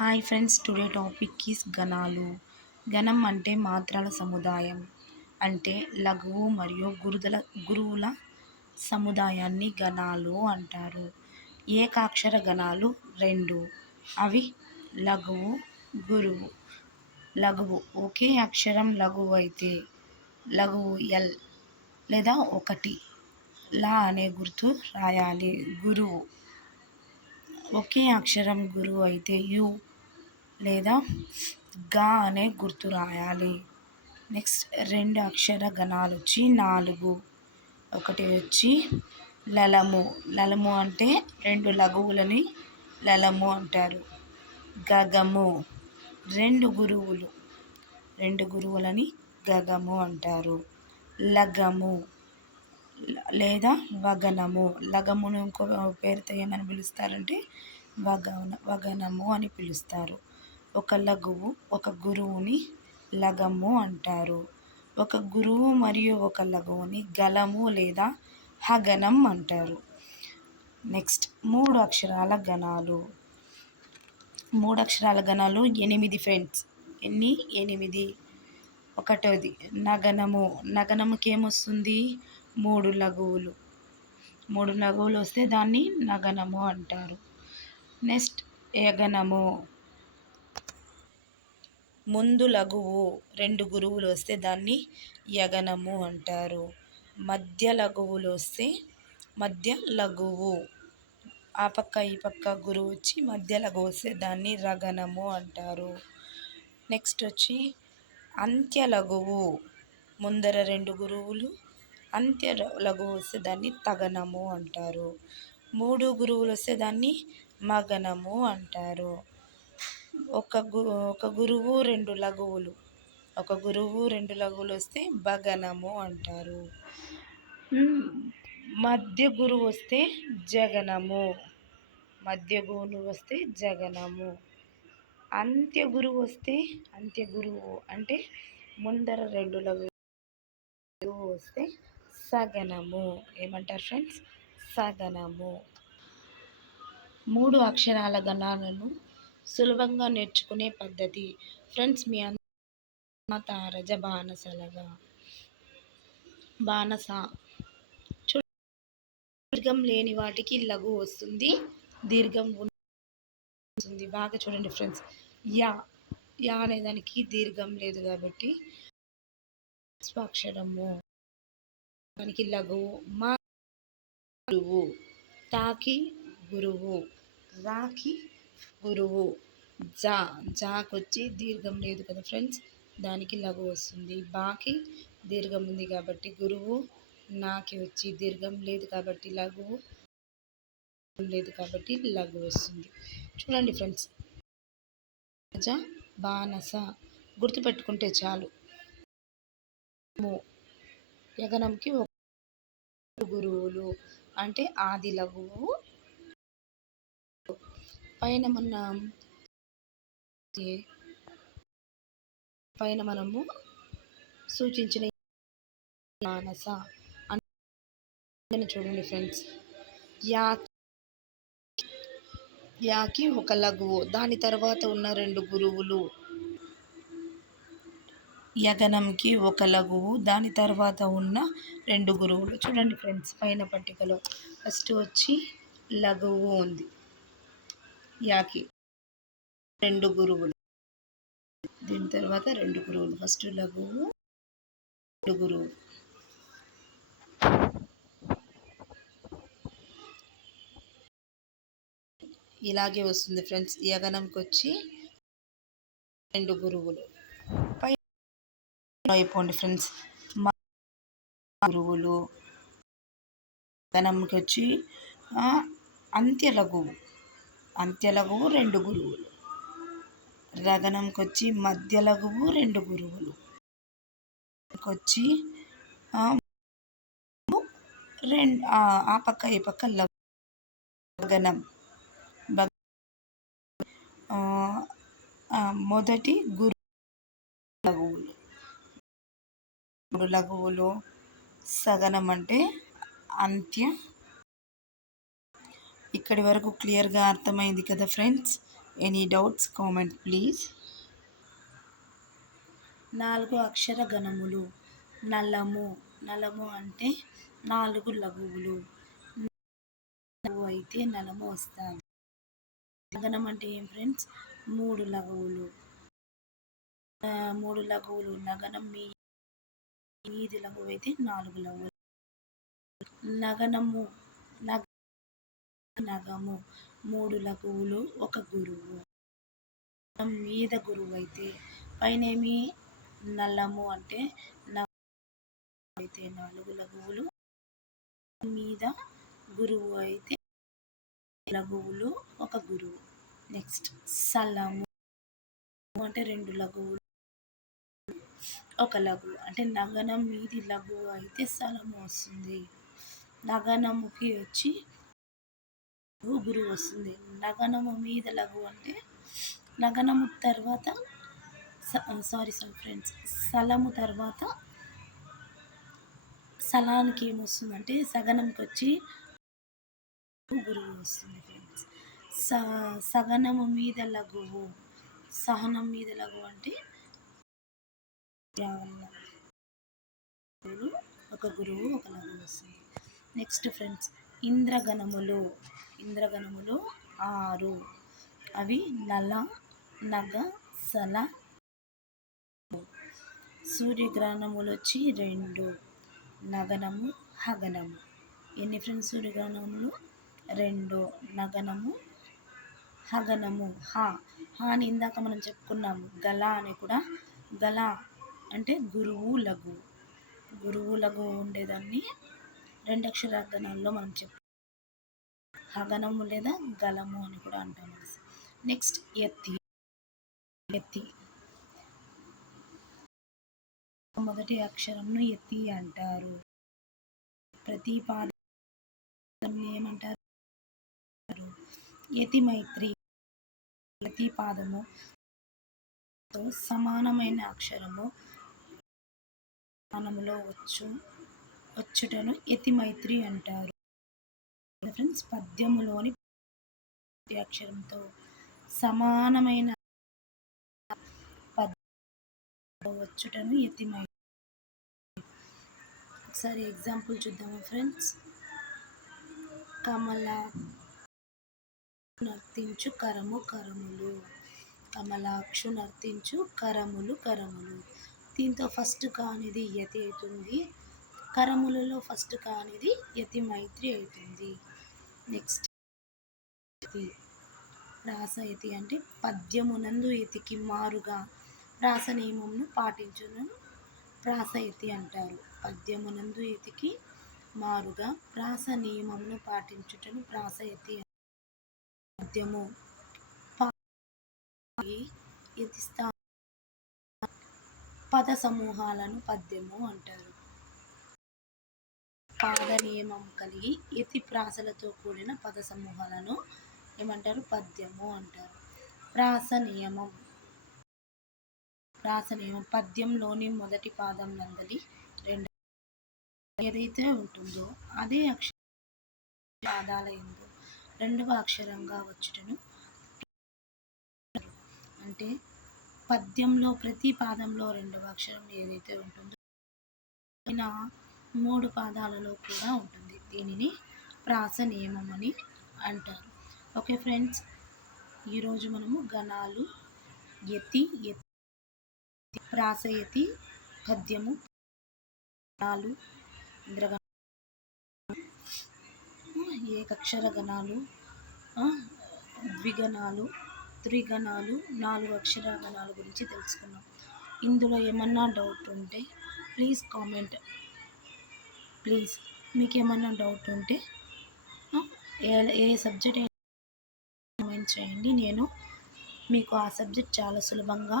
Hi friends, today topic is గణాలు. గణం అంటే మాత్రల సముదాయం, అంటే లఘువు మరియు గురువుల సముదాయాన్ని గణాలు అంటారు. ఏకాక్షర గణాలు రెండు, అవి లఘువు, గురువు. లఘువు ఒకే అక్షరం లఘువు అయితే లఘువు ఎల్ లేదా ఒకటి లా అనే గుర్తు రాయాలి. గురువు ఒకే అక్షరం గురువు అయితే యు లేదా గా అనే గుర్తు రాయాలి. నెక్స్ట్ రెండు అక్షర గణాలు వచ్చి నాలుగు. ఒకటి వచ్చి లలము. లలము అంటే రెండు లఘువులని లలము అంటారు. గగము రెండు గురువులని గగము అంటారు. లగము లేదా వగనము. లగమును ఇంకో పేరుతో ఏమని పిలుస్తారంటే వగనము అని పిలుస్తారు. ఒక లఘువు ఒక గురువుని లగము అంటారు. ఒక గురువు మరియు ఒక లఘువుని గలము లేదా హగనం అంటారు. నెక్స్ట్ మూడు అక్షరాల గణాలు. మూడు అక్షరాల గణాలు 8 ఫ్రెండ్స్. ఎన్ని? 8. ఒకటోది నగనము. నగనముకి ఏమొస్తుంది? మూడు లఘువులు వస్తే దాన్ని నగనము అంటారు. నెక్స్ట్ యగనము. ముందు లఘువు రెండు గురువులు వస్తే దాన్ని యగనము అంటారు. మధ్య లఘువులు వస్తే మధ్య లఘువు, ఆ పక్క ఈ పక్క గురువు వచ్చి మధ్య లఘువు వస్తే దాన్ని రగనము అంటారు. నెక్స్ట్ వచ్చి అంత్య లఘువు. ముందర రెండు గురువులు అంత్య లఘువు వస్తే దాన్ని తగనము అంటారు. మూడు గురువులు వస్తే దాన్ని మగనము అంటారు. ఒక గురువు రెండు లఘువులు వస్తే భగనము అంటారు. మధ్య గురువు వస్తే జగనము. అంత్య గురువు అంటే ముందర రెండు లఘువు వస్తే సగనము. ఏమంటారు ఫ్రెండ్స్? సగనము. మూడు అక్షరాల గణాలను సులభంగా నేర్చుకునే పద్ధతి. ఫ్రెండ్స్, మీ తారజ బాణస దీర్ఘం లేని వాటికి లఘు వస్తుంది, దీర్ఘం వస్తుంది. బాగా చూడండి ఫ్రెండ్స్. యా అనే దానికి దీర్ఘం లేదు కాబట్టి స్వాక్షరము, దానికి లఘువు. మా గురువు, తాకి గురువు, రాకి గురువు. జాకొచ్చి దీర్ఘం లేదు కదా ఫ్రెండ్స్, దానికి లఘు వస్తుంది. బాకి దీర్ఘం ఉంది కాబట్టి గురువు. నాకి వచ్చి దీర్ఘం లేదు కాబట్టి లఘువు వస్తుంది. చూడండి ఫ్రెండ్స్, బాణస గుర్తుపెట్టుకుంటే చాలు. యగనంకి గురువులు అంటే ఆది లఘువు. పైన మనము సూచించిన మానస అని చూడండి ఫ్రెండ్స్. యాకి ఒక లఘువు, దాని తర్వాత ఉన్న రెండు గురువులు. యగనంకి ఒక లఘువు, దాని తర్వాత ఉన్న రెండు గురువులు. చూడండి ఫ్రెండ్స్, పైన పట్టికలో ఫస్ట్ వచ్చి లఘువు ఉంది. యాకి రెండు గురువులు, దీని తర్వాత రెండు గురువులు. ఫస్ట్ లఘువు, రెండు గురువు. ఇలాగే వస్తుంది ఫ్రెండ్స్. యగనంకి వచ్చి రెండు గురువులు. అయిపోండి ఫ్రెండ్స్. గురువులు. యగనంకి వచ్చి అంత్య లఘువు రెండు గురువులు. రగనంకి వచ్చి మధ్య లఘువు రెండు గురువులు. వచ్చి ఆ పక్క ఈ పక్క లఘనం. మొదటి లఘువులు, మూడు లఘువులు. సగనం అంటే అంత్య. ఇక్కడి వరకు క్లియర్గా అర్థమైంది కదా friends? Any doubts comment please. 4 అక్షర గణములు. నలము. నలము అంటే 4 లఘువులు. లఘువు అయితే నలము వస్తుంది. గగనం అంటే ఏం ఫ్రెండ్స్? 3 లఘువులు. 3 లఘువులు. నగనం మీది లఘువు అయితే 4 లఘువులు. నగనము నగము 3 లఘువులు 1 గురువు. మీద గురువు అయితే పైనేమి నల్లము అంటే అయితే 4 లఘువులు. మీద గురువు అయితే లఘువులు 1 గురువు. నెక్స్ట్ సలము అంటే 2 లఘువులు 1 లఘువు. అంటే నగనం మీది లఘువు అయితే సలము వస్తుంది. నగనముకి వచ్చి గురువు వస్తుంది. నగనము మీద లఘువు అంటే నగనము తర్వాత సారీ ఫ్రెండ్స్, సలము తర్వాత సలానికి ఏమొస్తుందంటే సగనంకి వచ్చి గురువు వస్తుంది ఫ్రెండ్స్. సగనము మీద లఘువు, సహనం మీద లఘువు అంటే 1 గురువు 1 లఘువు వస్తుంది. నెక్స్ట్ ఫ్రెండ్స్ ఇంద్రగణములు. ఇంద్రగణములు 6. అవి నల, నగ, సల. సూర్యగ్రహణములు వచ్చి 2. నగనము, హగనము. ఎన్ని ఫ్రెండ్స్ సూర్యగ్రహణములు? 2. నగనము, హగనము. హాని ఇందాక మనం చెప్పుకున్నాము. గల అని కూడా. గల అంటే గురువు లఘువు. గురువు లఘువు ఉండేదాన్ని 2 అక్షర గణాల్లో మనం హగనము లేదా గలము అని కూడా అంటాము. నెక్స్ట్ ఎత్తి. ఎత్తి మొదటి అక్షరంను ఎత్తి అంటారు. ప్రతి పాదం ఏమంటారు? యతి మైత్రి. ప్రతి పాదము సమానమైన అక్షరము స్థానములో వచ్చుటను యతి మైత్రి అంటారు. ఫ్రెండ్స్ పద్యములోని అక్షరంతో సమానమైన వచ్చుటను యతి మైత్రి. ఒకసారి ఎగ్జాంపుల్ చూద్దాము ఫ్రెండ్స్. కమలా నర్తించు కరము కరములు. కమలాక్షు నర్తించు కరములు కరములు. దీంతో ఫస్ట్ కానిది యతి అవుతుంది. కరములలో ఫస్ట్ కానిది యతి మైత్రి అవుతుంది. నెక్స్ట్ ప్రాసయతి అంటే పద్యమునందు యతికి మారుగా ప్రాస నియమమును పాటించును ప్రాసయతి అంటారు. పద్యమునందు యతికి మారుగా ప్రాస నియమమును పాటించుటను ప్రాసయతి. పద్యము యతి పద సమూహాలను పద్యము అంటారు. పాద నియమం కలిగి యతి ప్రాసలతో కూడిన పద సమూహాలను ఏమంటారు? పద్యము అంటారు. ప్రాస నియమం. ప్రాస నియమం పద్యంలోని మొదటి పాదం నందలి 2 ఏదైతే ఉంటుందో అదే అక్షర పాదాల యందు 2వ అక్షరంగా వచ్చుటను. అంటే పద్యంలో ప్రతి పాదంలో 2వ అక్షరం ఏదైతే ఉంటుందో 3 పాదాలలో కూడా ఉంటుంది. దీనిని ప్రాస నియమం అని అంటారు. ఓకే ఫ్రెండ్స్, ఈరోజు మనము గణాలు, యతి, ప్రాసయతి, పద్యము, గణాలు, ఇంద్రగణాలు, ఏకక్షర గణాలు, ద్విగణాలు, త్రిగణాలు, 4 అక్షర గణాల గురించి తెలుసుకున్నాం. ఇందులో ఏమన్నా డౌట్ ఉంటే ప్లీజ్ కామెంట్. ప్లీజ్ మీకు ఏమన్నా డౌట్ ఉంటే ఏ సబ్జెక్ట్ కామెంట్ చేయండి. నేను మీకు ఆ సబ్జెక్ట్ చాలా సులభంగా